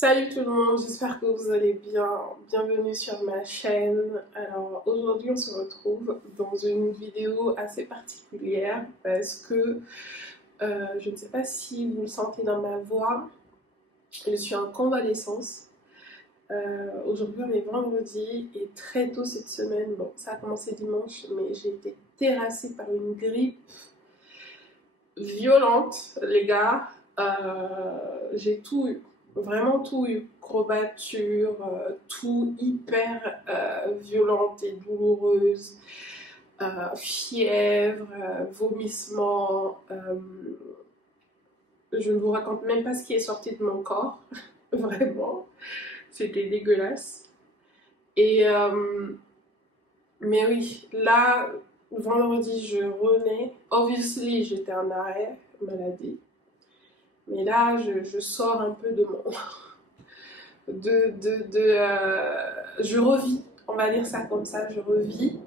Salut tout le monde, j'espère que vous allez bien. Bienvenue sur ma chaîne. Alors aujourd'hui on se retrouve dans une vidéo assez particulière parce que je ne sais pas si vous le sentez dans ma voix, je suis en convalescence. Aujourd'hui on est vendredi et très tôt cette semaine, bon ça a commencé dimanche mais j'ai été terrassée par une grippe violente les gars. J'ai tout eu. Vraiment tout eu, courbature, tout hyper violente et douloureuse, fièvre, vomissement. Je ne vous raconte même pas ce qui est sorti de mon corps, vraiment, c'était dégueulasse. Et mais oui, là, vendredi, je renais. Obviously, j'étais en arrêt maladie. Mais là, je sors un peu de mon, je revis, on va dire ça comme ça, je revis.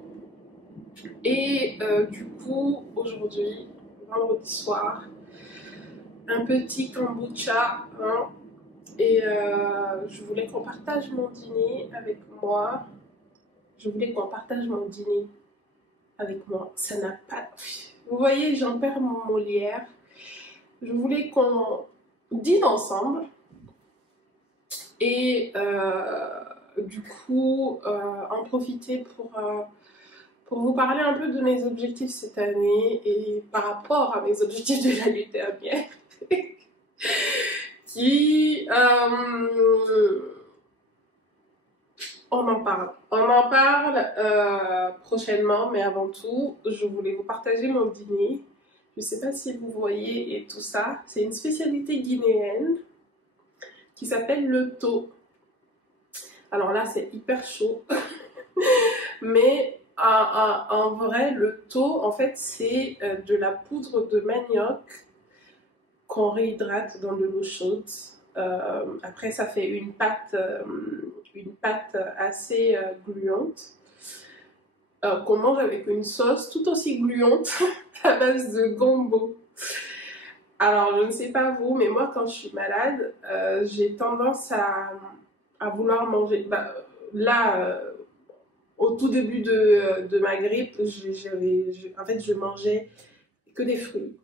Et du coup, aujourd'hui, vendredi soir, un petit kombucha, hein, et je voulais qu'on partage mon dîner avec moi. Je voulais qu'on partage mon dîner avec moi. Ça n'a pas... Vous voyez, j'en perds mon Molière. Je voulais qu'on dîne ensemble. Et du coup, en profiter pour vous parler un peu de mes objectifs cette année et par rapport à mes objectifs de l'année dernière. qui... on en parle. On en parle prochainement, mais avant tout, je voulais vous partager mon dîner. Je ne sais pas si vous voyez et tout ça. C'est une spécialité guinéenne qui s'appelle le thon. Alors là, c'est hyper chaud. Mais en vrai, le thon, en fait, c'est de la poudre de manioc qu'on réhydrate dans de l'eau chaude. Après, ça fait une pâte assez gluante qu'on mange avec une sauce tout aussi gluante à base de gombo. Alors, je ne sais pas vous, mais moi, quand je suis malade, j'ai tendance à vouloir manger. Bah, là, au tout début de ma grippe, en fait, je mangeais que des fruits.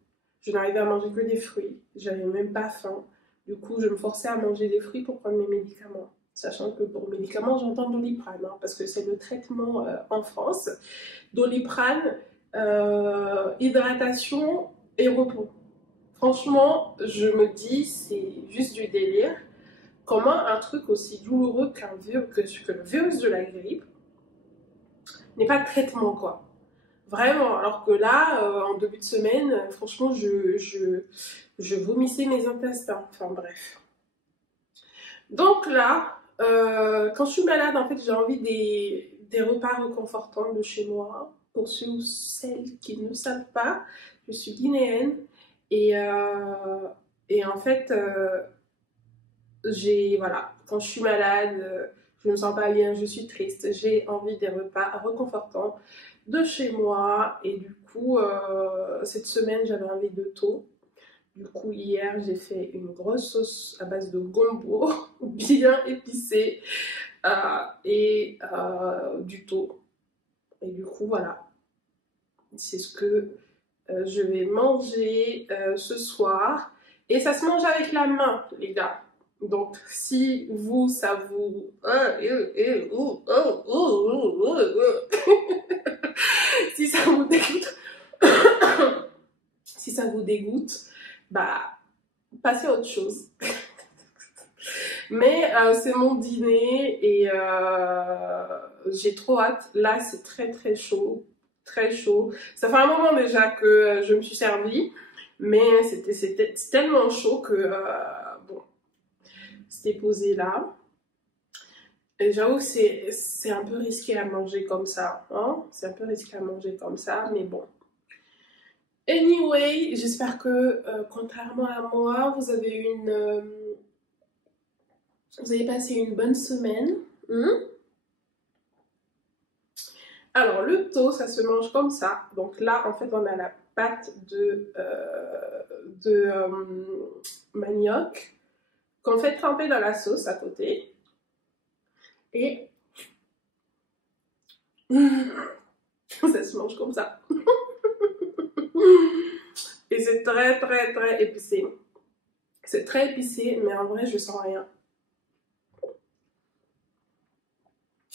Je n'arrivais à manger que des fruits. J'avais même pas faim. Du coup, je me forçais à manger des fruits pour prendre mes médicaments. Sachant que pour médicaments, j'entends Doliprane, hein, parce que c'est le traitement en France. Doliprane, hydratation et repos. Franchement, je me dis, c'est juste du délire. Comment un truc aussi douloureux que le virus de la grippe n'est pas de traitement, quoi. Vraiment, alors que là, en début de semaine, franchement, je vomissais mes intestins. Enfin bref. Donc là, quand je suis malade, en fait, j'ai envie des repas réconfortants de chez moi. Pour ceux ou celles qui ne savent pas, je suis guinéenne et en fait, voilà, quand je suis malade, je me sens pas bien, je suis triste, j'ai envie des repas réconfortants de chez moi. Et du coup, cette semaine, j'avais envie de thon. Du coup, hier, j'ai fait une grosse sauce à base de gombo, bien épicée, et du thon. Et du coup, voilà, c'est ce que je vais manger ce soir. Et ça se mange avec la main, les gars. Donc, si vous, ça vous... si ça vous dégoûte, si ça vous dégoûte, bah, passez à autre chose. Mais c'est mon dîner et j'ai trop hâte. Là, c'est très très chaud. Très chaud. Ça fait un moment déjà que je me suis servie, mais c'était tellement chaud que bon, c'était posé là. Et j'avoue que c'est un peu risqué à manger comme ça, hein? C'est un peu risqué à manger comme ça, mais bon. Anyway, j'espère que contrairement à moi, vous avez passé une bonne semaine. Alors, le thon, ça se mange comme ça. Donc là, en fait, on a la pâte de manioc qu'on fait tremper dans la sauce à côté. Et ça se mange comme ça. Et c'est très très très épicé. C'est très épicé, mais en vrai, je sens rien.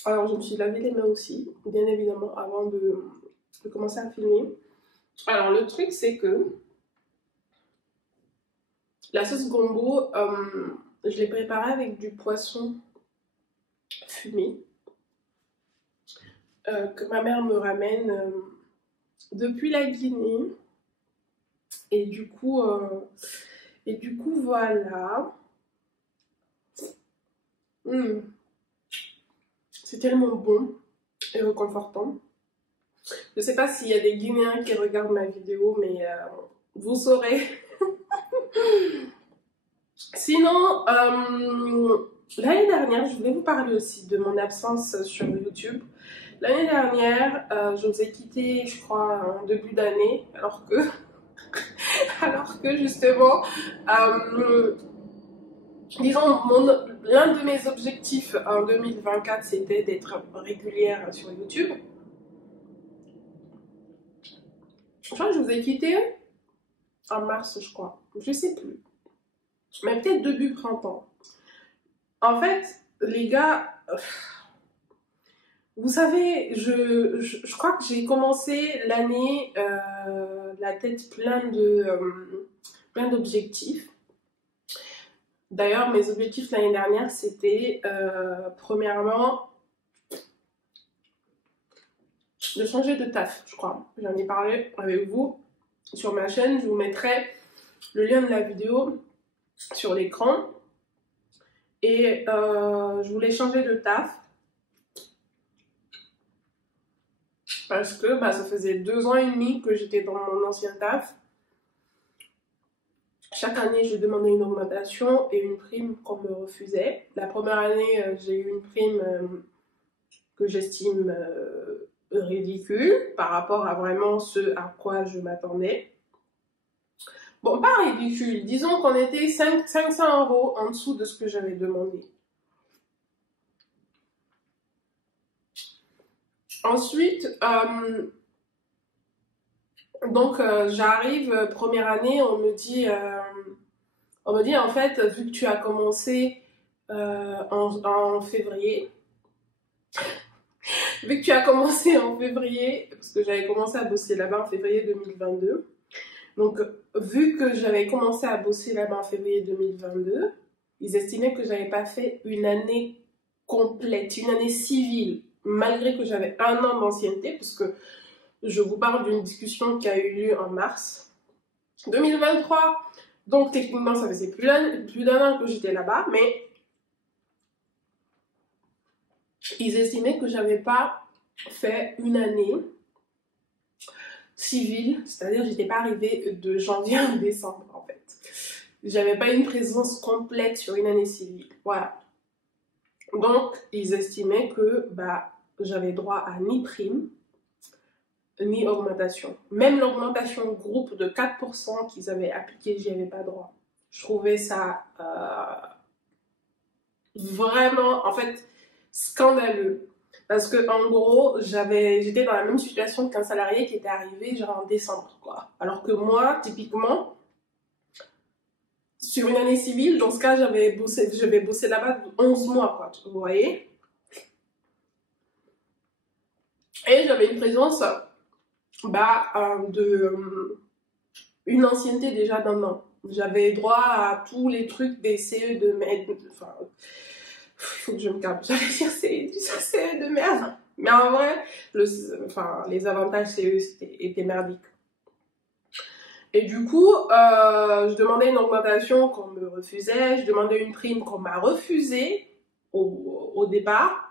Alors, je me suis lavé les mains aussi, bien évidemment, avant de commencer à filmer. Alors, le truc, c'est que la sauce gombo, je l'ai préparée avec du poisson fumé que ma mère me ramène depuis la Guinée. Et du coup, voilà. C'est tellement bon et réconfortant. Je sais pas s'il y a des Guinéens qui regardent ma vidéo, mais vous saurez. Sinon, l'année dernière, je voulais vous parler aussi de mon absence sur YouTube. L'année dernière, je vous ai quitté, je crois, en début d'année, alors que justement, disons, l'un de mes objectifs en 2024, c'était d'être régulière sur YouTube. Je crois que je vous ai quitté en mars, je crois. Je sais plus. Mais peut-être début printemps. En fait, les gars, vous savez, je crois que j'ai commencé l'année la tête plein d'objectifs. D'ailleurs, mes objectifs l'année dernière, c'était premièrement de changer de taf, je crois. J'en ai parlé avec vous sur ma chaîne. Je vous mettrai le lien de la vidéo sur l'écran. Et je voulais changer de taf. Parce que ça faisait 2 ans et demi que j'étais dans mon ancien taf. Chaque année, je demandais une augmentation et une prime qu'on me refusait. La première année, j'ai eu une prime que j'estime ridicule par rapport à vraiment ce à quoi je m'attendais. Bon, pas ridicule, disons qu'on était 500 € en dessous de ce que j'avais demandé. Ensuite, donc j'arrive, première année, on me dit en fait, vu que tu as commencé en février, parce que j'avais commencé à bosser là-bas en février 2022, donc vu que j'avais commencé à bosser là-bas en février 2022, ils estimaient que j'avais pas fait une année complète, une année civile, malgré que j'avais 1 an d'ancienneté, parce que je vous parle d'une discussion qui a eu lieu en mars 2023. Donc techniquement, ça faisait plus d'un an que j'étais là-bas, mais ils estimaient que j'avais pas fait une année civile, c'est-à-dire j'étais pas arrivée de janvier à décembre en fait. J'avais pas une présence complète sur une année civile, voilà. Donc ils estimaient que j'avais droit à ni prime, ni augmentation. Même l'augmentation groupe de 4% qu'ils avaient appliqué, j'y avais pas droit. Je trouvais ça vraiment, en fait, scandaleux. Parce que en gros, j'étais dans la même situation qu'un salarié qui était arrivé genre en décembre, quoi. Alors que moi, typiquement, sur une année civile, dans ce cas, je vais bosser là-bas 11 mois, quoi. Vous voyez? Et j'avais une présence une ancienneté déjà d'1 an. J'avais droit à tous les trucs des CE de merde. Enfin, il faut que je me calme. J'allais dire CE de merde. Mais en vrai, les avantages CE étaient merdiques. Et du coup, je demandais une augmentation qu'on me refusait. Je demandais une prime qu'on m'a refusée au départ.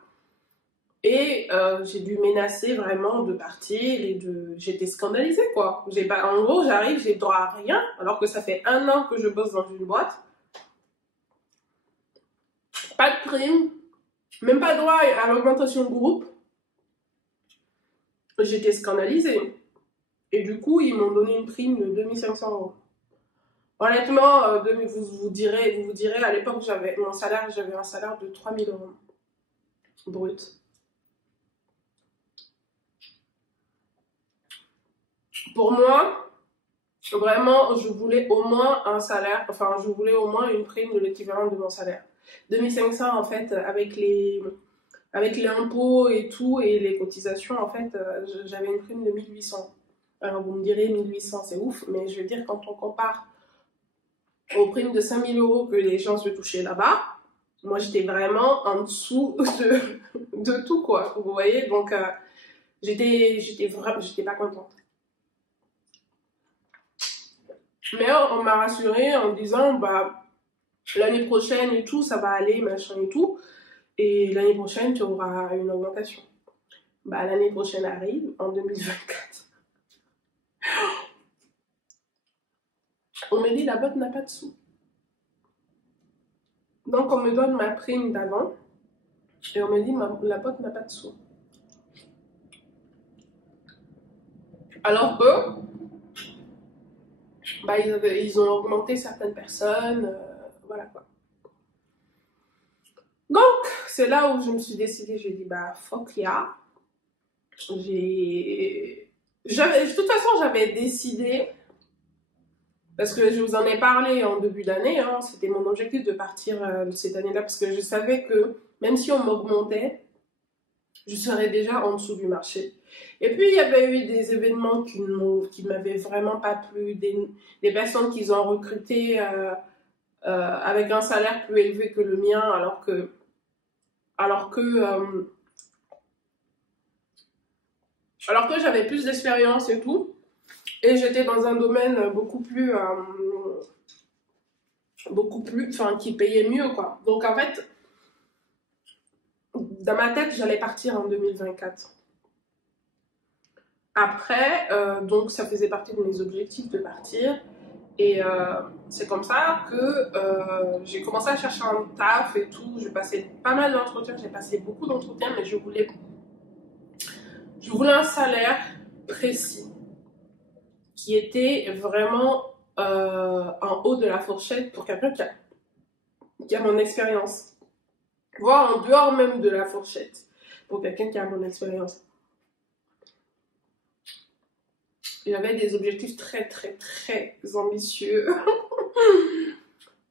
Et j'ai dû menacer vraiment de partir et j'étais scandalisée, quoi. En gros, j'arrive, j'ai droit à rien, alors que ça fait 1 an que je bosse dans une boîte. Pas de prime, même pas droit à l'augmentation de groupe. J'étais scandalisée. Et du coup, ils m'ont donné une prime de 2500 €. Honnêtement, vous vous direz, à l'époque, j'avais un salaire de 3000 euros brut. Pour moi, vraiment, je voulais au moins un salaire, enfin, je voulais au moins une prime de l'équivalent de mon salaire. 2500, en fait, avec les impôts et tout, et les cotisations, en fait, j'avais une prime de 1800. Alors, vous me direz, 1800, c'est ouf, mais je veux dire, quand on compare aux primes de 5000 euros que les gens se touchaient là-bas, moi, j'étais vraiment en dessous de tout, quoi. Vous voyez, donc, j'étais pas contente. Mais on m'a rassurée en me disant, bah, l'année prochaine et tout, ça va aller, machin et tout. Et l'année prochaine, tu auras une augmentation. Bah, l'année prochaine arrive, en 2024. On me dit, la boîte n'a pas de sous. Donc, on me donne ma prime d'avant. Et on me dit, la boîte n'a pas de sous. Alors que, bah, ils ont augmenté certaines personnes. Voilà quoi. Donc, c'est là où je me suis décidée. J'ai dit, bah, fuck yeah. De toute façon, j'avais décidé, parce que je vous en ai parlé en début d'année, hein, c'était mon objectif de partir cette année-là, parce que je savais que même si on m'augmentait, je serais déjà en dessous du marché. Et puis, il y avait eu des événements qui ne m'avaient vraiment pas plu, des personnes qu'ils ont recrutées avec un salaire plus élevé que le mien, alors que j'avais plus d'expérience et tout. Et j'étais dans un domaine enfin, qui payait mieux, quoi. Donc, en fait, dans ma tête, j'allais partir en 2024. Après, donc, ça faisait partie de mes objectifs de partir. Et c'est comme ça que j'ai commencé à chercher un taf et tout. J'ai passé pas mal d'entretiens, j'ai passé beaucoup d'entretiens, mais je voulais un salaire précis qui était vraiment en haut de la fourchette pour quelqu'un qui a mon expérience. Voire en dehors même de la fourchette pour quelqu'un qui a mon expérience. J'avais des objectifs très très très ambitieux.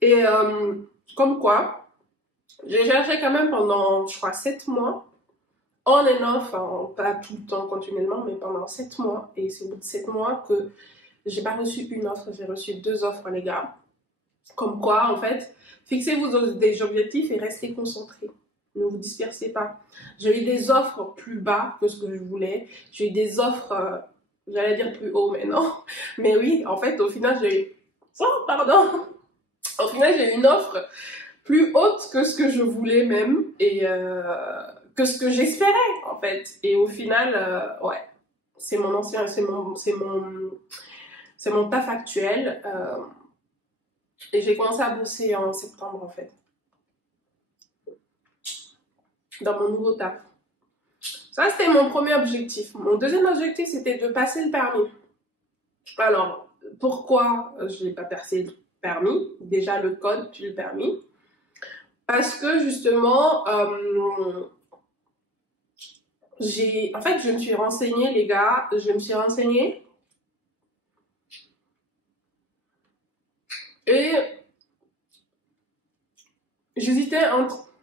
Et comme quoi, j'ai cherché quand même pendant, je crois, 7 mois. On and off, hein, pas tout le temps continuellement, mais pendant 7 mois. Et c'est au bout de 7 mois que j'ai pas reçu une offre, j'ai reçu 2 offres, les gars. Comme quoi, en fait, fixez-vous des objectifs et restez concentrés. Ne vous dispersez pas. J'ai eu des offres plus bas que ce que je voulais. J'ai eu des offres, j'allais dire plus haut, mais non. Mais oui, en fait, au final, j'ai eu... Oh, pardon. Au final, j'ai eu une offre plus haute que ce que je voulais même. Et que ce que j'espérais, en fait. Et au final, ouais. C'est mon taf actuel. Et j'ai commencé à bosser en septembre, en fait. Dans mon nouveau taf. Ça, c'était mon premier objectif. Mon deuxième objectif, c'était de passer le permis. Alors, pourquoi je n'ai pas passé le permis? Déjà, le code, puis le permis. Parce que, justement, je me suis renseignée, les gars. Je me suis renseignée. Et j'hésitais entre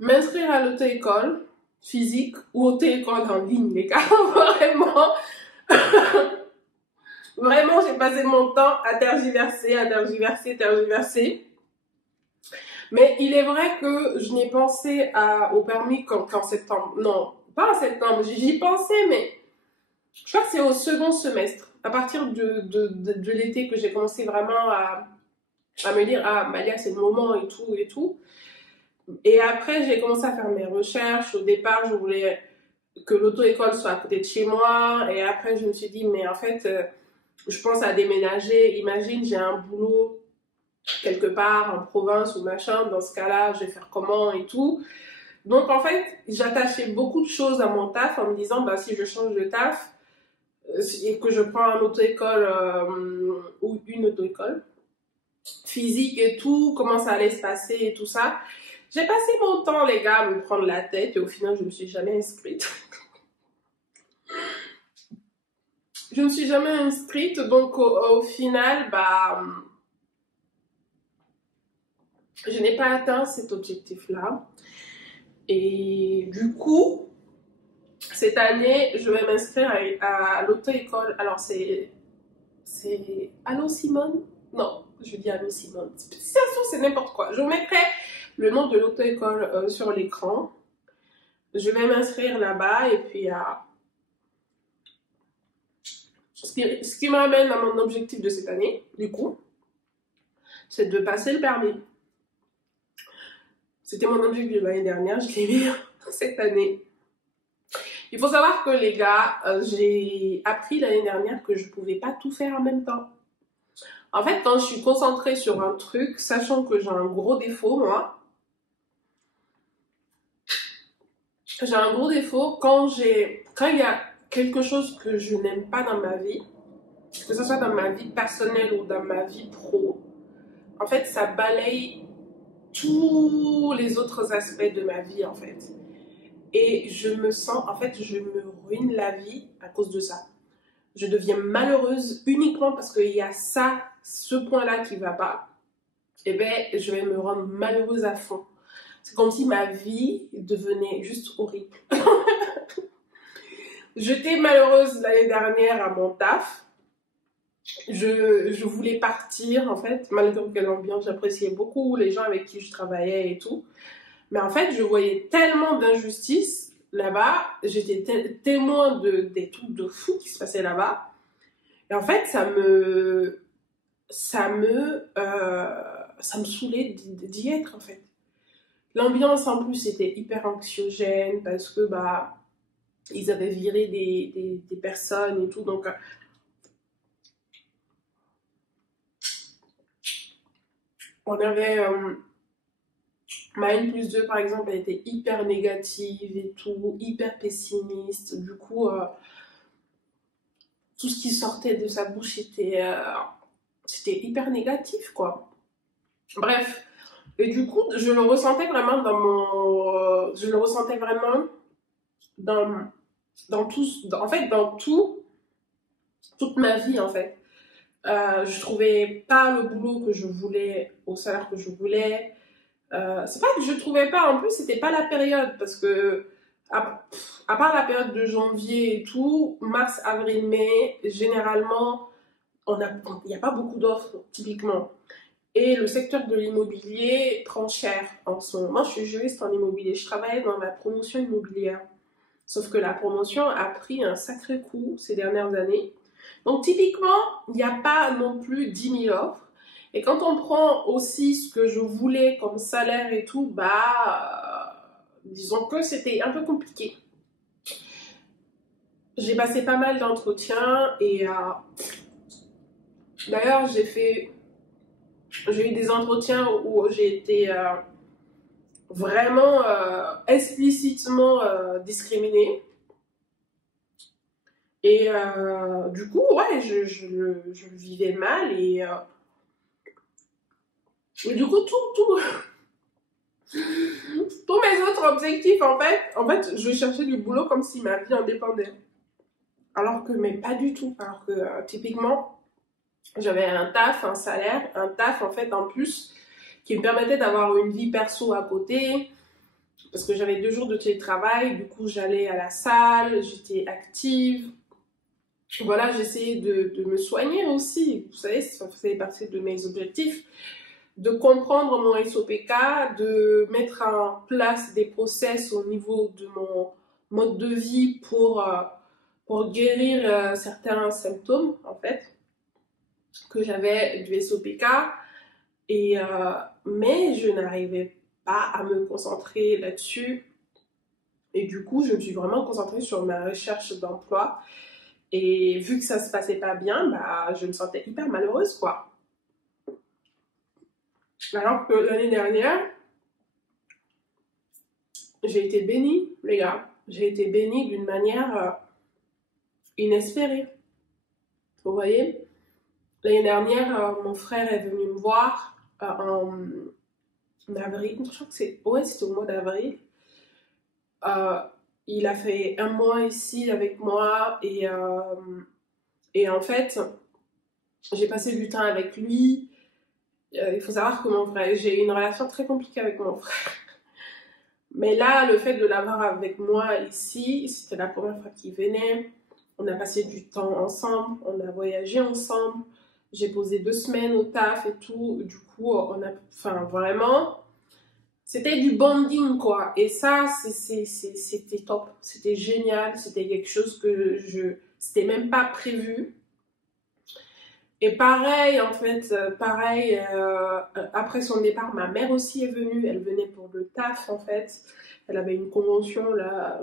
m'inscrire à l'auto-école physique ou auto-école en ligne, les gars. Vraiment, vraiment, j'ai passé mon temps à tergiverser. Mais il est vrai que je n'ai pensé au permis qu'en septembre. Non, pas en septembre, j'y pensais, mais je crois que c'est au second semestre. À partir de l'été que j'ai commencé vraiment à me dire, ah, Malia, c'est le moment et tout et tout. Et après, j'ai commencé à faire mes recherches. Au départ, je voulais que l'auto-école soit à côté de chez moi. Et après, je me suis dit, mais en fait, je pense à déménager. Imagine, j'ai un boulot quelque part en province ou machin. Dans ce cas-là, je vais faire comment et tout. Donc, en fait, j'attachais beaucoup de choses à mon taf en me disant, bah, si je change de taf, et que je prends un auto-école ou une auto-école physique et tout, comment ça allait se passer et tout ça. J'ai passé mon temps, les gars, à me prendre la tête et au final, je ne me suis jamais inscrite. Je ne me suis jamais inscrite, donc au final, bah, je n'ai pas atteint cet objectif-là. Et du coup, cette année, je vais m'inscrire à l'auto-école. Alors, c'est Allo Simone? Non, je dis Allo Simone. C'est n'importe quoi. Je vous mettrai le nom de l'auto-école sur l'écran. Je vais m'inscrire là-bas et puis ce qui m'amène à mon objectif de cette année, du coup, c'est de passer le permis. C'était mon objectif de l'année dernière, je l'ai mis cette année. Il faut savoir que les gars, j'ai appris l'année dernière que je ne pouvais pas tout faire en même temps. En fait, quand je suis concentrée sur un truc, sachant que j'ai un gros défaut, moi, j'ai un gros défaut quand il y a quelque chose que je n'aime pas dans ma vie, que ce soit dans ma vie personnelle ou dans ma vie pro, en fait, ça balaye tous les autres aspects de ma vie, en fait. Et je me sens, en fait, je me ruine la vie à cause de ça. Je deviens malheureuse uniquement parce qu'il y a ça, ce point-là qui ne va pas. Et bien, je vais me rendre malheureuse à fond. C'est comme si ma vie devenait juste horrible. J'étais malheureuse l'année dernière à mon taf. Je voulais partir, en fait, malgré que l'ambiance, j'appréciais beaucoup les gens avec qui je travaillais et tout. Mais en fait, je voyais tellement d'injustices là-bas. J'étais témoin des trucs de fou qui se passaient là-bas. Et en fait, ça me saoulait d'y être, en fait. L'ambiance, en plus, était hyper anxiogène parce que, bah, ils avaient viré des personnes et tout. Donc, on avait... ma N+2, par exemple, elle était hyper négative et tout, hyper pessimiste. Du coup, tout ce qui sortait de sa bouche c'était hyper négatif, quoi. Bref. Et du coup, je le ressentais vraiment je le ressentais vraiment dans tout, en fait, dans toute ma vie, en fait. Je trouvais pas le boulot que je voulais au salaire que je voulais. C'est pas que je trouvais pas, en plus, c'était pas la période, parce que, à part la période de janvier et tout, mars, avril, mai, généralement, il n'y a pas beaucoup d'offres, typiquement. Et le secteur de l'immobilier prend cher en ce moment. Moi, je suis juriste en immobilier, je travaillais dans la promotion immobilière. Sauf que la promotion a pris un sacré coup ces dernières années. Donc, typiquement, il n'y a pas non plus 10 000 offres. Et quand on prend aussi ce que je voulais comme salaire et tout, disons que c'était un peu compliqué. J'ai passé pas mal d'entretiens et d'ailleurs j'ai eu des entretiens où j'ai été vraiment explicitement discriminée. Et du coup, ouais, je vivais mal et du coup, tous mes autres objectifs, en fait, je cherchais du boulot comme si ma vie en dépendait. Alors que, mais pas du tout. Alors que, typiquement, j'avais un taf, un salaire, un taf, en fait, en plus, qui me permettait d'avoir une vie perso à côté. Parce que j'avais 2 jours de télétravail, du coup, j'allais à la salle, j'étais active. Voilà, j'essayais de me soigner aussi. Vous savez, ça faisait partie de mes objectifs. De comprendre mon SOPK, de mettre en place des process au niveau de mon mode de vie pour guérir certains symptômes, en fait, que j'avais du SOPK. Mais je n'arrivais pas à me concentrer là-dessus. Et du coup, je me suis vraiment concentrée sur ma recherche d'emploi. Et vu que ça se passait pas bien, je me sentais hyper malheureuse, quoi. Alors que l'année dernière, j'ai été bénie, les gars. J'ai été bénie d'une manière inespérée. Vous voyez, l'année dernière, mon frère est venu me voir en avril, je crois que c'est, ouais, c'était au mois d'avril. Euh, il a fait un mois ici avec moi et en fait, j'ai passé du temps avec lui. Il faut savoir que mon frère, j'ai une relation très compliquée avec mon frère. Mais là, le fait de l'avoir avec moi ici, c'était la première fois qu'il venait. On a passé du temps ensemble, on a voyagé ensemble. J'ai posé 2 semaines au taf et tout. Du coup, on a, enfin, vraiment, c'était du bonding, quoi. Et ça, c'était top. C'était génial. C'était quelque chose que c'était même pas prévu. Et pareil, en fait, pareil, après son départ, ma mère aussi est venue. Elle venait pour le taf, en fait. Elle avait une convention, là,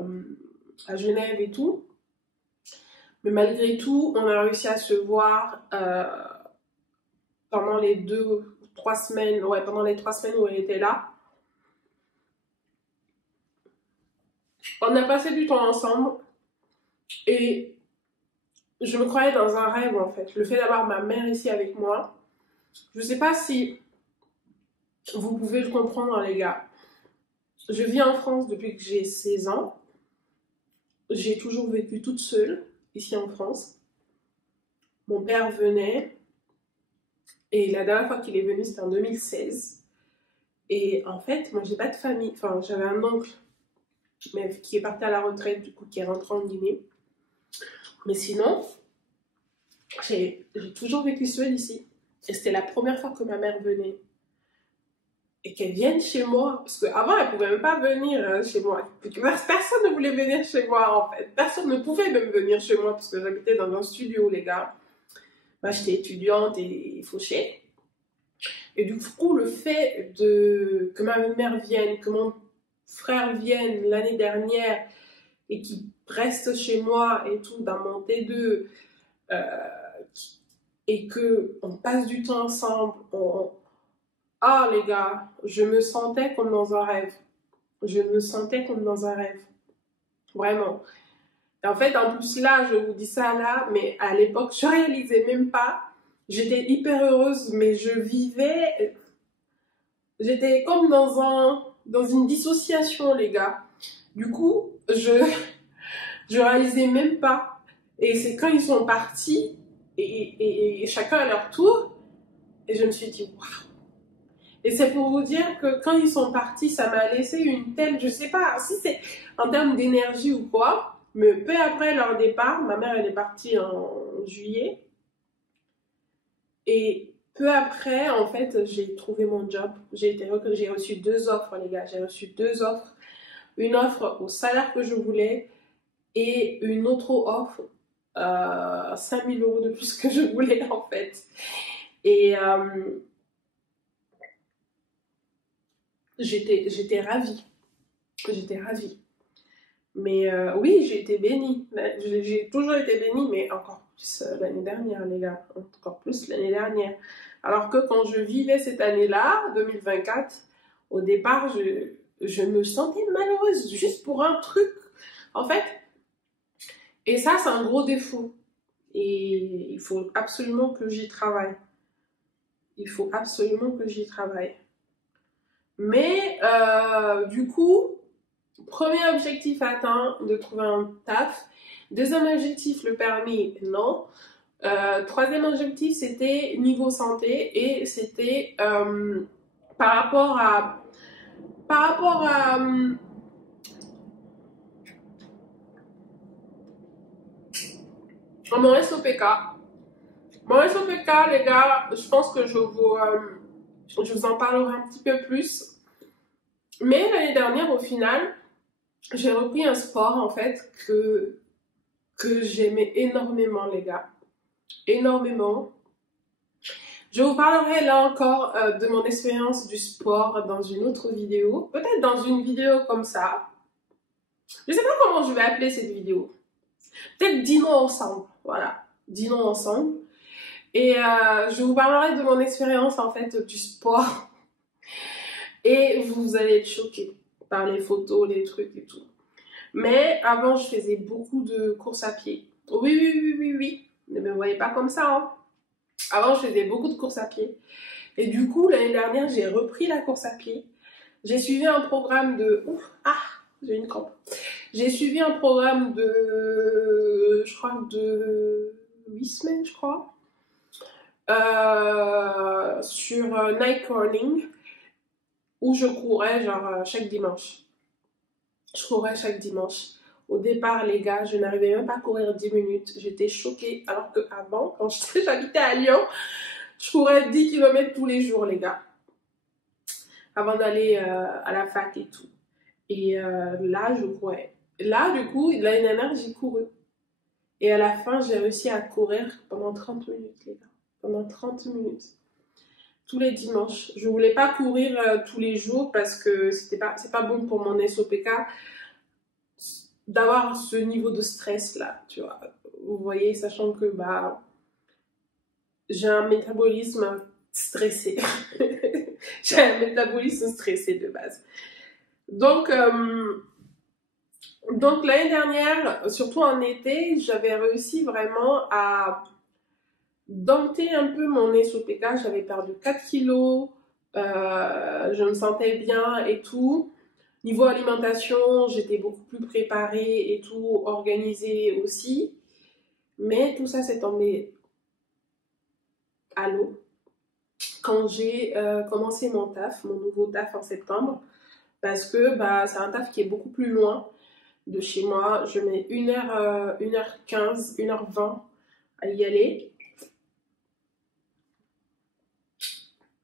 à Genève et tout. Mais malgré tout, on a réussi à se voir pendant les 2 ou 3 semaines, ouais, pendant les 3 semaines où elle était là. On a passé du temps ensemble et je me croyais dans un rêve, en fait. Le fait d'avoir ma mère ici avec moi, je sais pas si vous pouvez le comprendre, les gars. Je vis en France depuis que j'ai 16 ans. J'ai toujours vécu toute seule ici en France. Mon père venait et la dernière fois qu'il est venu, c'était en 2016. Et en fait, moi, j'ai pas de famille. Enfin, j'avais un oncle mais qui est parti à la retraite, du coup, qui est rentré en Guinée. Mais sinon, j'ai toujours vécu seule ici. Et c'était la première fois que ma mère venait. Et qu'elle vienne chez moi. Parce qu'avant, elle ne pouvait même pas venir chez moi. Personne ne voulait venir chez moi, en fait. Personne ne pouvait même venir chez moi parce que j'habitais dans un studio, les gars. Moi, j'étais étudiante et fauchée. Et du coup, le fait que ma mère vienne, que mon frère vienne l'année dernière et qu'il reste chez moi et tout, dans mon T2, et qu'on passe du temps ensemble, ah les gars, je me sentais comme dans un rêve. Je me sentais comme dans un rêve. Vraiment. Et en fait, en plus là, je vous dis ça là, mais à l'époque, je réalisais même pas. J'étais hyper heureuse, mais je vivais. J'étais comme dans une dissociation, les gars. Du coup, je réalisais même pas. Et c'est quand ils sont partis, et chacun à leur tour, et je me suis dit, waouh. Et c'est pour vous dire que quand ils sont partis, ça m'a laissé une telle, je sais pas si c'est en termes d'énergie ou quoi, mais peu après leur départ, ma mère elle est partie en juillet, et peu après, en fait, j'ai trouvé mon job. J'ai reçu 2 offres, les gars. J'ai reçu 2 offres. Une offre au salaire que je voulais et une autre offre 5 000 € de plus que je voulais, en fait. Et j'étais ravie. J'étais ravie. Mais oui, j'ai été bénie. J'ai toujours été bénie, mais encore plus l'année dernière, les gars. Encore plus l'année dernière. Alors que quand je vivais cette année-là, 2024, au départ, je me sentais malheureuse juste pour un truc. En fait, et ça, c'est un gros défaut. Et il faut absolument que j'y travaille. Il faut absolument que j'y travaille. Mais du coup, premier objectif atteint, de trouver un taf. Deuxième objectif, le permis, non. Troisième objectif, c'était niveau santé et c'était par rapport à mon SOPK. Mon SOPK, les gars, je pense que je vous en parlerai un petit peu plus. Mais l'année dernière, au final, j'ai repris un sport en fait que j'aimais énormément, les gars. Énormément. Je vous parlerai là encore de mon expérience du sport dans une autre vidéo. Peut-être dans une vidéo comme ça. Je sais pas comment je vais appeler cette vidéo. Peut-être dînons ensemble. Voilà. Dînons ensemble. Et je vous parlerai de mon expérience en fait du sport. Et vous allez être choqués par les photos, les trucs et tout. Mais avant, je faisais beaucoup de courses à pied. Oui, oui, oui, oui, oui. Ne me voyez pas comme ça, hein. Avant, je faisais beaucoup de courses à pied. Et du coup, l'année dernière, j'ai repris la course à pied. J'ai suivi un programme de... Ouf, ah, j'ai une crampe. J'ai suivi un programme de... Je crois de 8 semaines, je crois. Sur Nike Running, où je courais genre chaque dimanche. Je courais chaque dimanche. Au départ, les gars, je n'arrivais même pas à courir 10 minutes. J'étais choquée. Alors qu'avant, quand j'habitais à Lyon, je courais 10 km tous les jours, les gars. Avant d'aller à la fac et tout. Et là, je courais. Là, du coup, l'année dernière, j'ai couru. Et à la fin, j'ai réussi à courir pendant 30 minutes, les gars. Pendant 30 minutes. Tous les dimanches. Je voulais pas courir tous les jours parce que c'est pas bon pour mon SOPK d'avoir ce niveau de stress là, tu vois. Vous voyez, sachant que bah j'ai un métabolisme stressé. J'ai un métabolisme stressé de base. Donc l'année dernière, surtout en été, j'avais réussi vraiment à dompter un peu mon SOPK. J'avais perdu 4 kilos, je me sentais bien et tout. Niveau alimentation, j'étais beaucoup plus préparée et tout, organisée aussi. Mais tout ça s'est tombé à l'eau quand j'ai commencé mon taf, mon nouveau taf en septembre. Parce que bah, c'est un taf qui est beaucoup plus loin de chez moi. Je mets 1h15, 1h20 à y aller.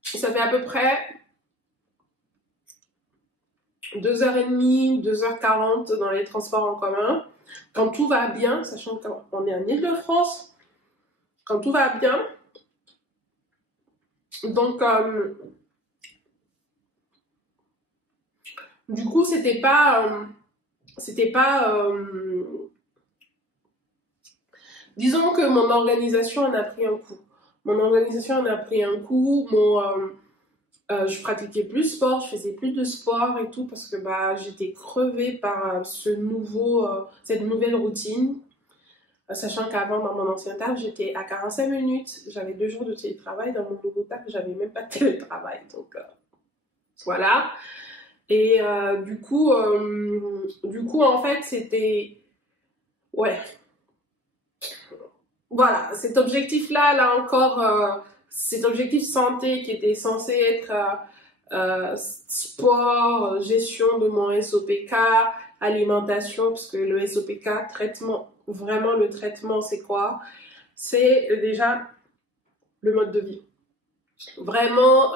Ça fait à peu près 2h30, 2h40 dans les transports en commun. Quand tout va bien, sachant qu'on est en Île-de-France, quand tout va bien. Donc, du coup, c'était pas disons que mon organisation en a pris un coup. Je pratiquais plus sport, je faisais plus de sport et tout parce que bah, j'étais crevée par cette nouvelle routine. Sachant qu'avant, dans mon ancien taf, j'étais à 45 minutes. J'avais 2 jours de télétravail. Dans mon nouveau taf, j'avais même pas de télétravail. Donc, voilà. Et du coup, en fait, c'était... Ouais. Voilà, cet objectif-là, là encore, cet objectif santé qui était censé être sport, gestion de mon SOPK, alimentation, parce que le SOPK, traitement, vraiment le traitement, c'est quoi? C'est déjà le mode de vie. Vraiment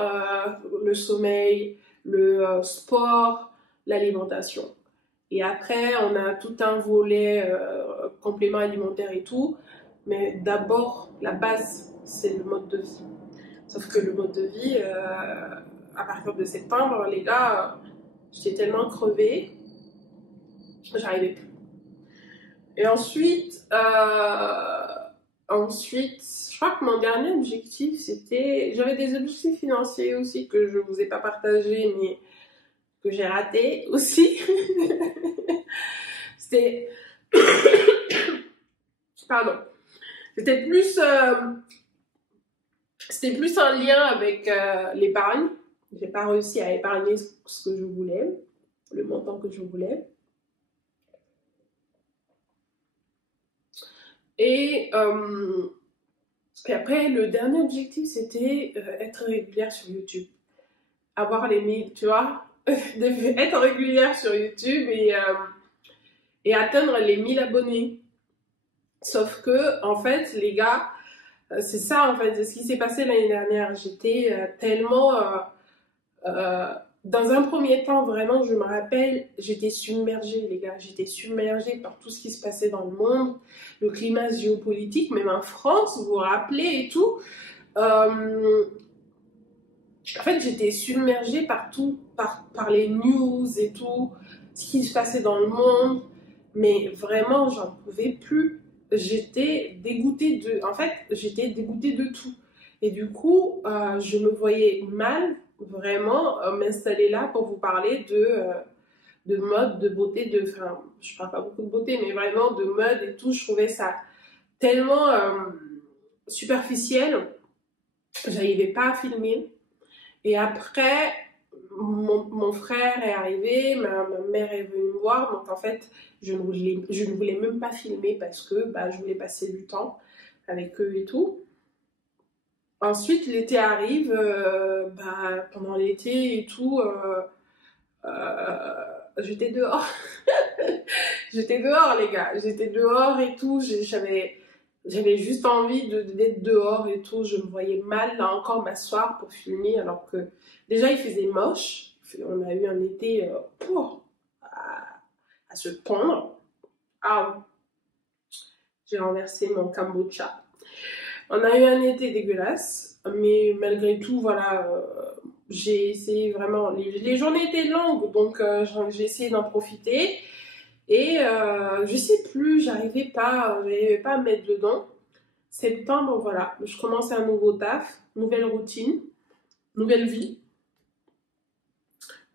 le sommeil, le sport, l'alimentation. Et après, on a tout un volet complément alimentaire et tout. Mais d'abord, la base, c'est le mode de vie. Sauf que le mode de vie, à partir de septembre, les gars, j'étais tellement crevée, j'arrivais plus. Et ensuite, je crois que mon dernier objectif, c'était... J'avais des objectifs financiers aussi que je ne vous ai pas partagés, mais que j'ai raté aussi. C'était... Pardon. C'était plus un lien avec l'épargne. J'ai pas réussi à épargner ce que je voulais, le montant que je voulais. Et après, le dernier objectif, c'était être régulière sur YouTube. Avoir les 1000, tu vois, être régulière sur YouTube et atteindre les 1000 abonnés. Sauf que, en fait, les gars, c'est ça, en fait, c'est ce qui s'est passé l'année dernière. J'étais tellement... dans un premier temps, vraiment, je me rappelle, j'étais submergée, les gars. J'étais submergée par tout ce qui se passait dans le monde, le climat géopolitique, même en France, vous vous rappelez et tout. En fait, j'étais submergée par tout, par les news et tout, ce qui se passait dans le monde. Mais vraiment, j'en pouvais plus. J'étais dégoûtée de tout. Et du coup, je me voyais mal, vraiment, m'installer là pour vous parler de mode, de beauté, enfin, je parle pas beaucoup de beauté, mais vraiment de mode et tout. Je trouvais ça tellement superficielle, j'arrivais pas à filmer. Et après, mon frère est arrivé, ma mère est venue me voir, donc en fait, je ne voulais même pas filmer parce que bah, je voulais passer du temps avec eux et tout. Ensuite, l'été arrive, bah, pendant l'été et tout, j'étais dehors. J'étais dehors, les gars. J'étais dehors et tout. J'avais juste envie d'être dehors et tout. Je me voyais mal, là encore, m'asseoir pour filmer, alors que déjà, il faisait moche. On a eu un été à se pendre. Ah, j'ai renversé mon kombucha. On a eu un été dégueulasse, mais malgré tout, voilà, j'ai essayé vraiment. Les journées étaient longues, donc j'ai essayé d'en profiter. Et je sais plus, j'arrivais pas à me mettre dedans. Septembre, voilà, je commence un nouveau taf, nouvelle routine, nouvelle vie.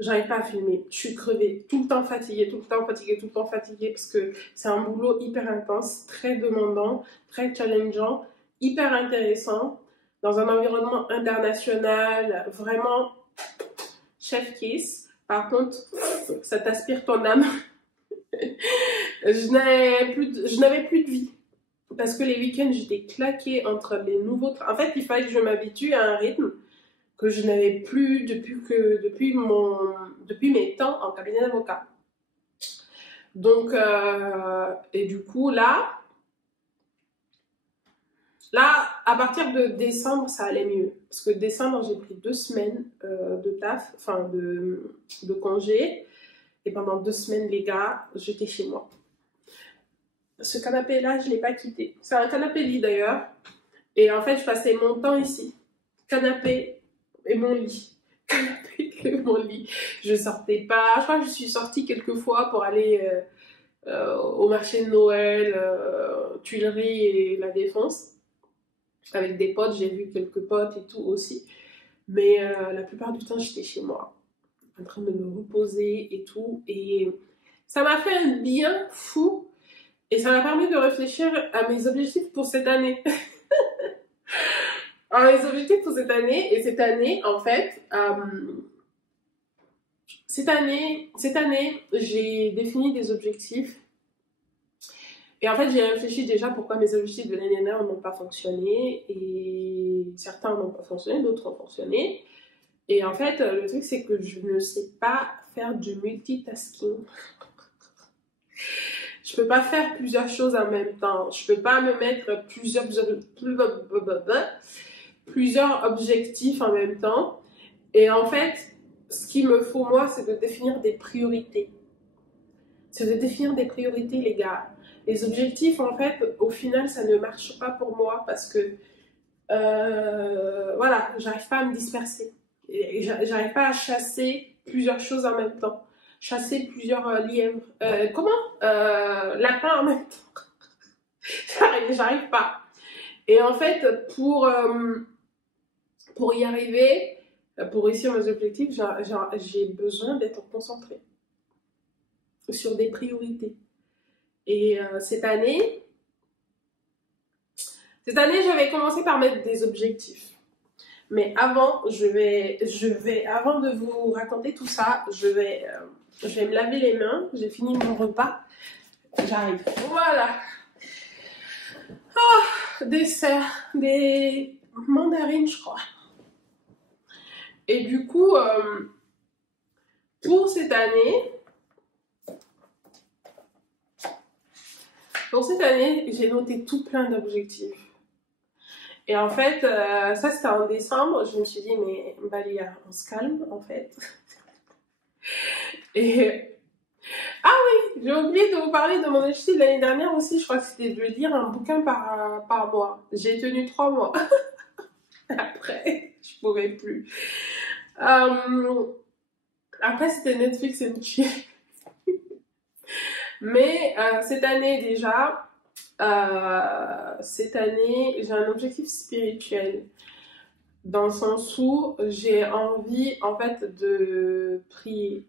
J'arrive pas à filmer, je suis crevée, tout le temps fatiguée, tout le temps fatiguée, tout le temps fatiguée, parce que c'est un boulot hyper intense, très demandant, très challengeant, hyper intéressant, dans un environnement international, vraiment chef kiss. Par contre, ça t'aspire ton âme. Je n'avais plus de vie. Parce que les week-ends, j'étais claquée entre les nouveaux... En fait, il fallait que je m'habitue à un rythme que je n'avais plus depuis mes temps en cabinet d'avocat. Donc, et du coup, là, à partir de décembre, ça allait mieux. Parce que décembre, j'ai pris 2 semaines de taf, enfin de congé. Et pendant 2 semaines, les gars, j'étais chez moi. Ce canapé-là, je ne l'ai pas quitté. C'est un canapé-lit d'ailleurs. Et en fait, je passais mon temps ici. Canapé et mon lit. Canapé et mon lit. Je sortais pas. Je crois que je suis sortie quelques fois pour aller au marché de Noël, Tuileries et La Défense. Avec des potes, j'ai vu quelques potes et tout aussi. Mais la plupart du temps, j'étais chez moi. En train de me reposer et tout. Et ça m'a fait un bien fou. Et ça m'a permis de réfléchir à mes objectifs pour cette année. Alors, les objectifs pour cette année, et cette année, en fait, cette année, j'ai défini des objectifs. Et en fait, j'ai réfléchi déjà pourquoi mes objectifs de l'année dernière n'ont pas fonctionné. Et certains n'ont pas fonctionné, d'autres ont fonctionné. Et en fait, le truc, c'est que je ne sais pas faire du multitasking. Je peux pas faire plusieurs choses en même temps. Je peux pas me mettre plusieurs objectifs en même temps. Et en fait, ce qu'il me faut, moi, c'est de définir des priorités. C'est de définir des priorités, les gars. Les objectifs, en fait, au final, ça ne marche pas pour moi parce que, voilà, j'arrive pas à me disperser. J'arrive pas à chasser plusieurs choses en même temps. Chasser plusieurs lièvres. Lapins en même temps. J'arrive pas. Et en fait, pour y arriver, pour réussir mes objectifs, j'ai besoin d'être concentrée sur des priorités. Et cette année, j'avais commencé par mettre des objectifs. Mais avant, avant de vous raconter tout ça, je vais me laver les mains. J'ai fini mon repas. J'arrive. Voilà. Dessert, des mandarines, je crois. Et du coup, pour cette année, j'ai noté tout plein d'objectifs. Et en fait, ça c'était en décembre, je me suis dit, mais Balia, on se calme en fait. Et ah oui, j'ai oublié de vous parler de mon objectif de l'année dernière aussi, je crois que c'était de lire un bouquin par mois. J'ai tenu 3 mois. Après, je pouvais plus. Après, c'était Netflix and chill. Mais cette année déjà, j'ai un objectif spirituel. Dans le sens où j'ai envie, en fait, de prier.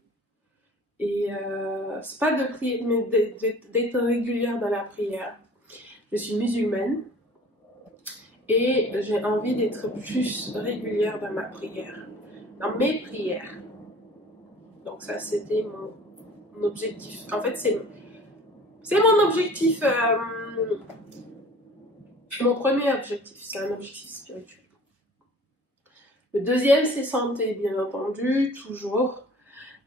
Et c'est pas de prier, mais d'être régulière dans la prière. Je suis musulmane et j'ai envie d'être plus régulière dans ma prière, dans mes prières. Donc ça, c'était mon objectif. En fait, c'est mon objectif, mon premier objectif. C'est un objectif spirituel. Le deuxième, c'est santé, bien entendu, toujours.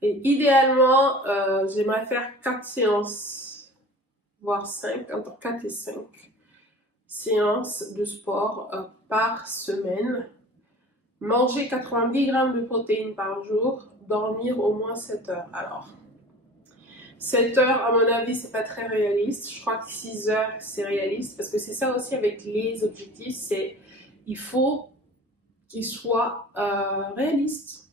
Et idéalement, j'aimerais faire 4 séances, voire 5, entre 4 et 5 séances de sport par semaine. Manger 90 grammes de protéines par jour, dormir au moins 7 heures. Alors, 7 heures, à mon avis, c'est pas très réaliste. Je crois que 6 heures, c'est réaliste. Parce que c'est ça aussi avec les objectifs, c'est il faut qu'ils soient réalistes.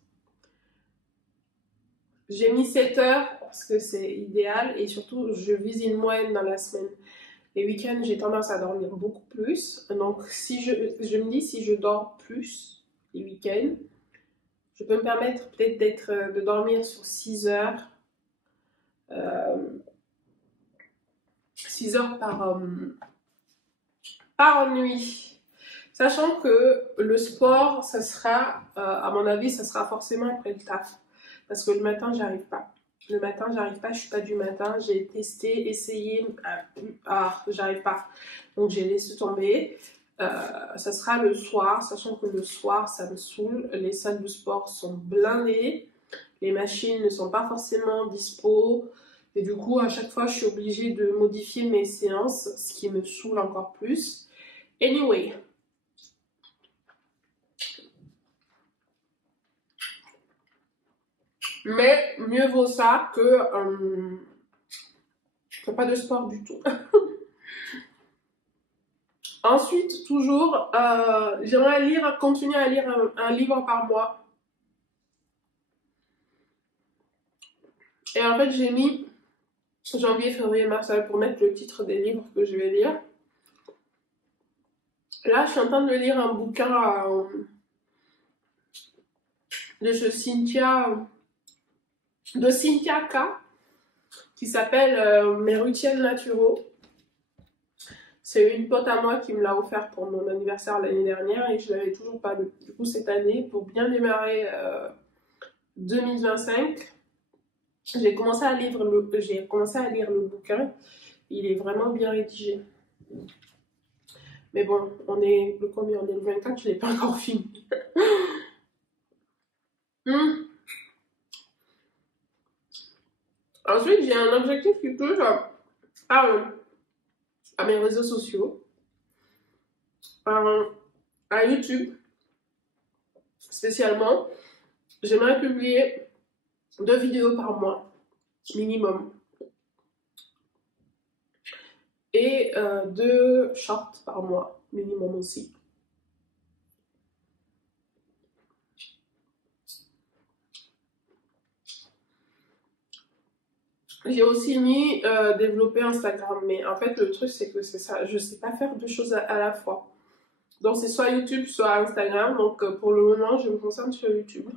J'ai mis 7 heures parce que c'est idéal et surtout, je vise une moyenne dans la semaine. Les week-ends, j'ai tendance à dormir beaucoup plus. Donc, si je me dis, si je dors plus les week-ends, je peux me permettre peut-être de dormir sur 6 heures. 6 heures par nuit. Sachant que le sport, ça sera, à mon avis, ça sera forcément après le taf. Parce que le matin, j'arrive pas. Le matin, j'arrive pas, je suis pas du matin. J'ai testé, essayé, j'arrive pas. Donc j'ai laissé tomber. Ça sera le soir, sachant que le soir, ça me saoule. Les salles de sport sont blindées. Les machines ne sont pas forcément dispo. Et du coup, à chaque fois, je suis obligée de modifier mes séances, ce qui me saoule encore plus. Anyway. Mais mieux vaut ça que pas de sport du tout. Ensuite, toujours, j'aimerais continuer à lire un livre par mois. Et en fait, j'ai mis janvier, février, mars pour mettre le titre des livres que je vais lire. Là, je suis en train de lire un bouquin de Cynthia K, qui s'appelle Mes rituels naturaux. C'est une pote à moi qui me l'a offert pour mon anniversaire l'année dernière et je ne l'avais toujours pas lu. Du coup, cette année, pour bien démarrer 2025, j'ai commencé à lire le bouquin. Il est vraiment bien rédigé. Mais bon, on est le combien? On est le 24, je ne l'ai pas encore fini. Ensuite, j'ai un objectif qui touche à mes réseaux sociaux, à YouTube spécialement. J'aimerais publier 2 vidéos par mois, minimum. Et 2 shorts par mois, minimum aussi. J'ai aussi mis développer Instagram, mais en fait le truc c'est que c'est ça, je sais pas faire 2 choses à la fois. Donc c'est soit YouTube, soit Instagram, donc pour le moment je me concentre sur YouTube.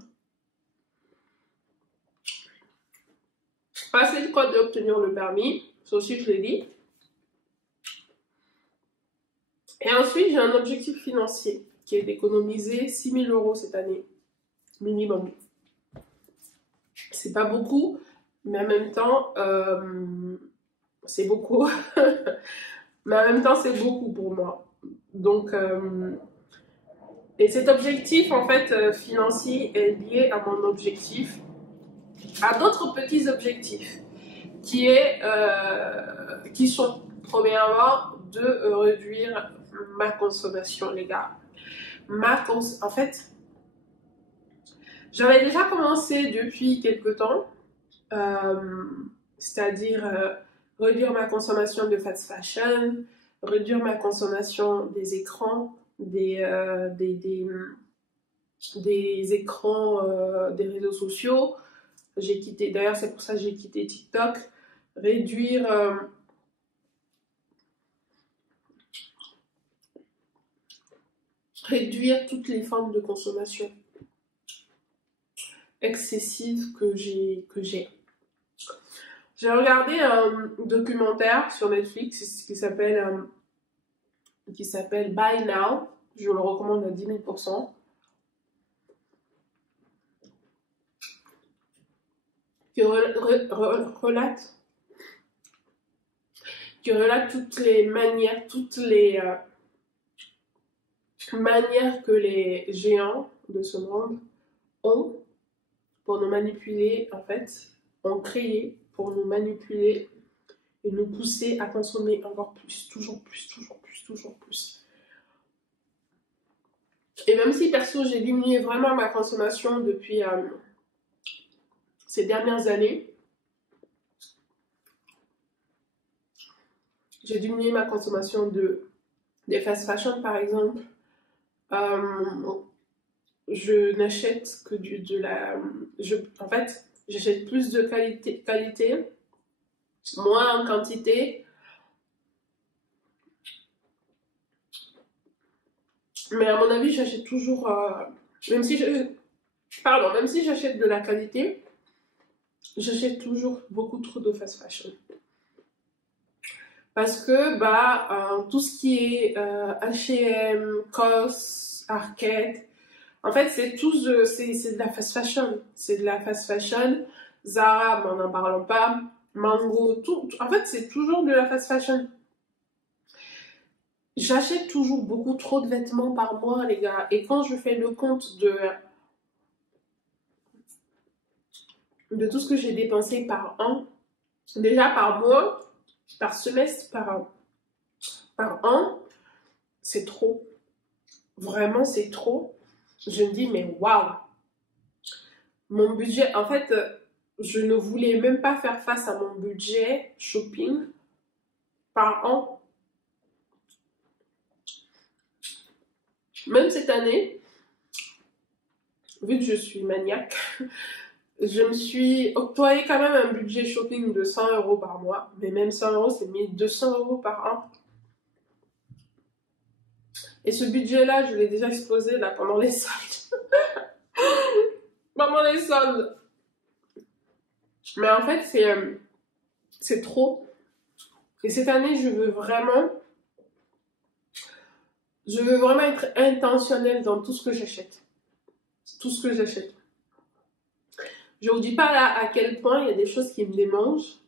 Passer le code et obtenir le permis, ça aussi je l'ai dit. Et ensuite j'ai un objectif financier qui est d'économiser 6 000 € cette année, minimum. C'est pas beaucoup, mais en même temps, c'est beaucoup. Mais en même temps, c'est beaucoup pour moi. Donc, et cet objectif, en fait, financier est lié à mon objectif, à d'autres petits objectifs, qui sont, premièrement, de réduire ma consommation, les gars. En fait, j'avais déjà commencé depuis quelques temps, c'est-à-dire réduire ma consommation de fast fashion, réduire ma consommation des écrans, des écrans des réseaux sociaux. J'ai quitté, d'ailleurs c'est pour ça que j'ai quitté TikTok. Réduire toutes les formes de consommation excessive que j'ai. J'ai regardé un documentaire sur Netflix qui s'appelle qui s'appelle Buy Now. Je le recommande à 10 000%. Qui relate toutes les manières, manières que les géants de ce monde ont pour nous manipuler, en fait, ont créé pour nous manipuler et nous pousser à consommer encore plus, toujours plus, toujours plus, toujours plus. Et même si perso j'ai diminué vraiment ma consommation depuis ces dernières années, j'ai diminué ma consommation des fast fashion par exemple. Je n'achète que en fait, j'achète plus de qualité, moins en quantité. Mais à mon avis, j'achète toujours, même si j'achète de la qualité, j'achète toujours beaucoup trop de fast fashion. Parce que tout ce qui est H&M, COS, Arket, en fait c'est de la fast fashion. C'est de la fast fashion. Zara, n'en parlons pas. Mango, tout. En fait c'est toujours de la fast fashion. J'achète toujours beaucoup trop de vêtements par mois, les gars. Et quand je fais le compte de tout ce que j'ai dépensé par an, déjà par mois, par semestre, par an, c'est trop. Vraiment, c'est trop. Je me dis, mais waouh! Mon budget, en fait, je ne voulais même pas faire face à mon budget shopping par an. Même cette année, vu que je suis maniaque, je me suis octroyé quand même un budget shopping de 100 € par mois. Mais même 100 €, c'est 1200 € par an. Et ce budget-là, je l'ai déjà explosé là pendant les soldes. Pendant les soldes. Mais en fait, c'est trop. Et cette année, je veux vraiment être intentionnelle dans tout ce que j'achète. Tout ce que j'achète. Je vous dis pas là à quel point il y a des choses qui me démangent.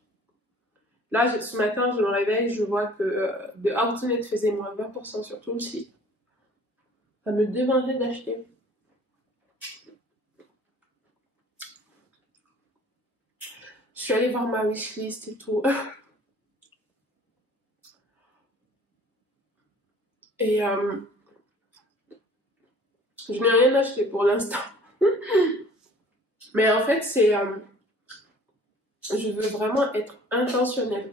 Là, ce matin, je me réveille, je vois que The Outnet faisait moins 20% sur tout le site. Ça me démangeait d'acheter. Je suis allée voir ma wishlist et tout. Et je n'ai rien acheté pour l'instant. Mais en fait, je veux vraiment être intentionnelle.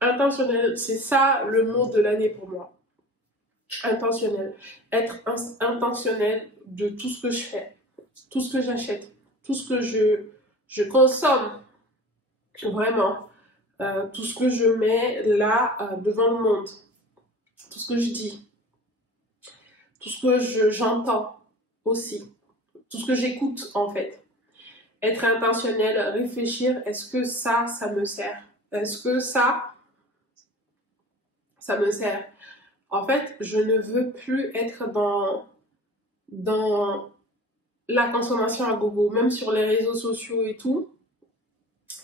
Intentionnelle, c'est ça le mot de l'année pour moi. Intentionnelle. Être intentionnelle de tout ce que je fais, tout ce que j'achète, tout ce que je consomme. Vraiment. Tout ce que je mets là devant le monde. Tout ce que je dis. Tout ce que j'entends aussi. Tout ce que j'écoute en fait. Être intentionnel, réfléchir, est-ce que ça me sert? Est-ce que ça me sert? En fait, je ne veux plus être dans la consommation à gogo, même sur les réseaux sociaux et tout.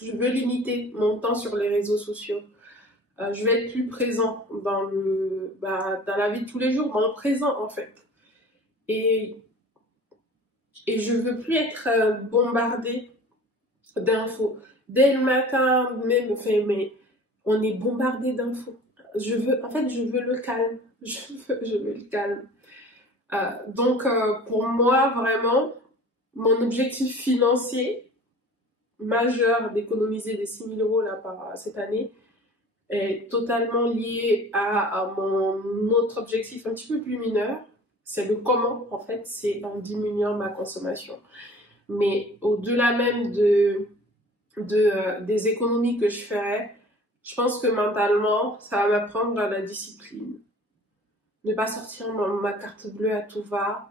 Je veux limiter mon temps sur les réseaux sociaux. Je vais être plus présent dans la vie de tous les jours, dans le présent en fait. Et je veux plus être bombardée d'infos. Dès le matin, même, mais on est bombardé d'infos. Je veux le calme. Je veux le calme. Donc, pour moi, vraiment, mon objectif financier majeur d'économiser des 6 000 € là, cette année est totalement lié à mon autre objectif un petit peu plus mineur. C'est le comment, en fait, c'est en diminuant ma consommation. Mais au-delà même des économies que je ferais, je pense que mentalement, ça va m'apprendre à la discipline. Ne pas sortir ma carte bleue à tout va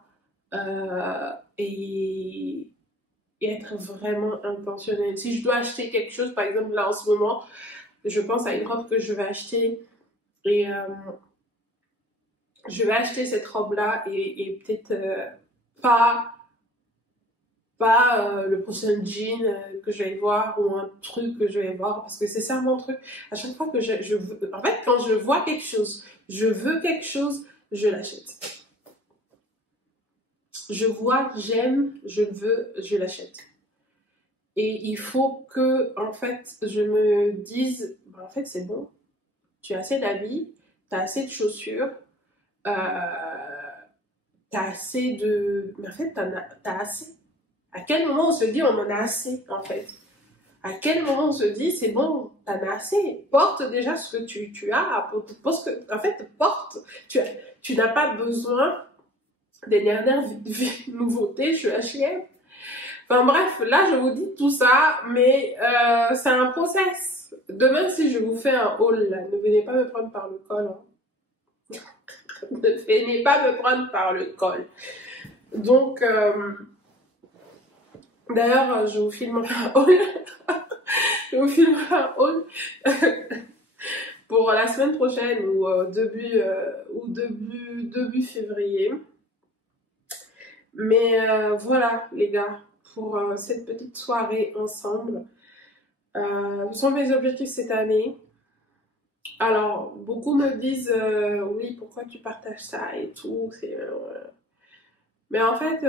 et être vraiment intentionnelle. Si je dois acheter quelque chose, par exemple là en ce moment, je pense à une robe que je vais acheter et je vais acheter cette robe-là et peut-être pas le prochain jean que je vais voir ou un truc que je vais voir parce que c'est ça mon truc. À chaque fois que je veux, en fait, quand je vois quelque chose, je veux quelque chose, je l'achète. Je vois, j'aime, je veux, je l'achète. Et il faut que, en fait, je me dise, en fait, c'est bon. Tu as assez d'habits, tu as assez de chaussures, euh, tu as assez de. Mais en fait, t'as assez. À quel moment on se dit on en a assez, en fait? À quel moment on se dit c'est bon, t'en as assez? Porte déjà ce que tu as. Parce que, en fait, porte. Tu n'as pas besoin des dernières nouveautés chez H&M. Enfin bref, là je vous dis tout ça, mais c'est un process. Demain, si je vous fais un haul, là, ne venez pas me prendre par le col. Hein. Ne venez pas me prendre par le col. Donc, d'ailleurs, je vous filme un haul. Je vous filme un haul pour la semaine prochaine ou début février. Mais voilà, les gars, pour cette petite soirée ensemble. Ce sont mes objectifs cette année. Alors, beaucoup me disent oui, pourquoi tu partages ça et tout. Mais en fait,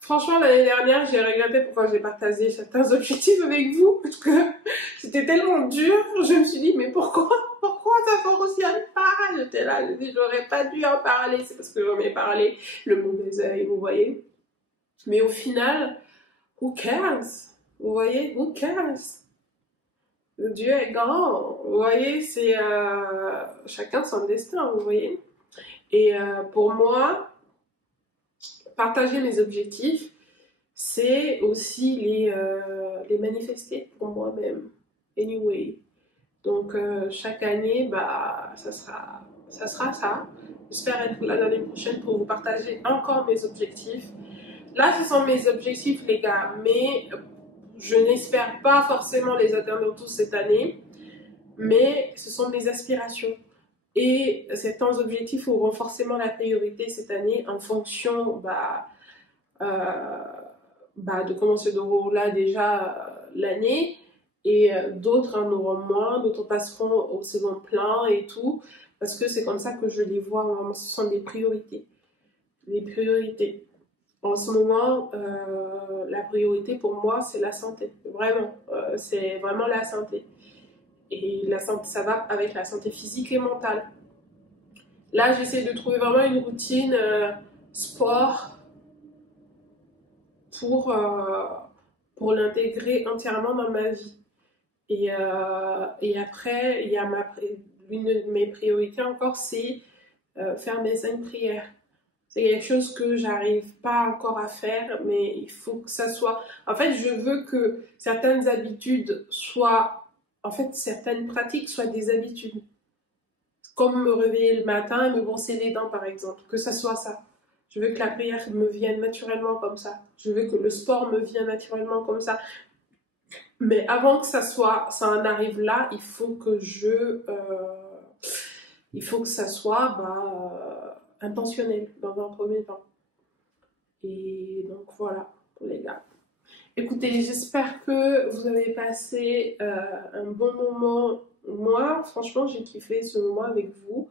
franchement, l'année dernière, j'ai regretté pourquoi j'ai partagé certains objectifs avec vous, parce que c'était tellement dur. Je me suis dit, mais pourquoi ça fonctionne pas? J'étais là, je dis, j'aurais pas dû en parler. C'est parce que j'en ai parlé le mauvais œil, vous voyez. Mais au final, who cares? Vous voyez, who cares? Dieu est grand, vous voyez, c'est chacun son destin, vous voyez. Et pour moi, partager mes objectifs, c'est aussi les manifester pour moi-même. Anyway. Donc chaque année, bah, ça sera ça. J'espère être là l'année prochaine pour vous partager encore mes objectifs. Là, ce sont mes objectifs, les gars, mais je n'espère pas forcément les atteindre tous cette année, mais ce sont mes aspirations. Et certains objectifs auront forcément la priorité cette année en fonction de comment se déroulera déjà l'année. Et d'autres en auront moins, d'autres passeront au second plan et tout, parce que c'est comme ça que je les vois, vraiment, ce sont des priorités. Les priorités. En ce moment, la priorité pour moi, c'est la santé. Vraiment, c'est vraiment la santé. Et la santé, ça va avec la santé physique et mentale. Là, j'essaie de trouver vraiment une routine sport pour l'intégrer entièrement dans ma vie. Et après, il y a une de mes priorités encore, c'est faire mes 5 prières. C'est quelque chose que j'arrive pas encore à faire, mais il faut que ça soit... En fait, je veux que certaines habitudes soient... En fait, certaines pratiques soient des habitudes. Comme me réveiller le matin et me brosser les dents, par exemple. Que ça soit ça. Je veux que la prière me vienne naturellement comme ça. Je veux que le sport me vienne naturellement comme ça. Mais avant que ça en arrive là, il faut que ça soit intentionnel dans un premier temps. Et donc voilà pour les gars. Écoutez, j'espère que vous avez passé un bon moment. Moi, franchement, j'ai kiffé ce moment avec vous.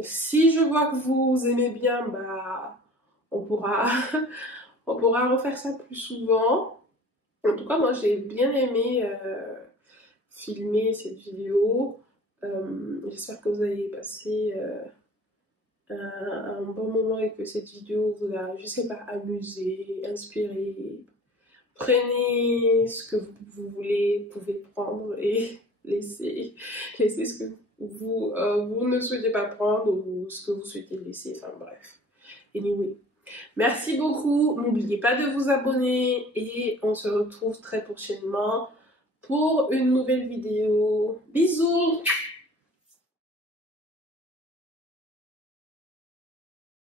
Si je vois que vous aimez bien, bah, on pourra refaire ça plus souvent. En tout cas, moi, j'ai bien aimé filmer cette vidéo. J'espère que vous avez passé un bon moment et que cette vidéo vous a, je sais pas, amusé, inspiré. Prenez ce que vous voulez, vous pouvez prendre et laisser ce que vous ne souhaitez pas prendre ou ce que vous souhaitez laisser. Enfin bref. Anyway. Merci beaucoup. N'oubliez pas de vous abonner et on se retrouve très prochainement pour une nouvelle vidéo. Bisous!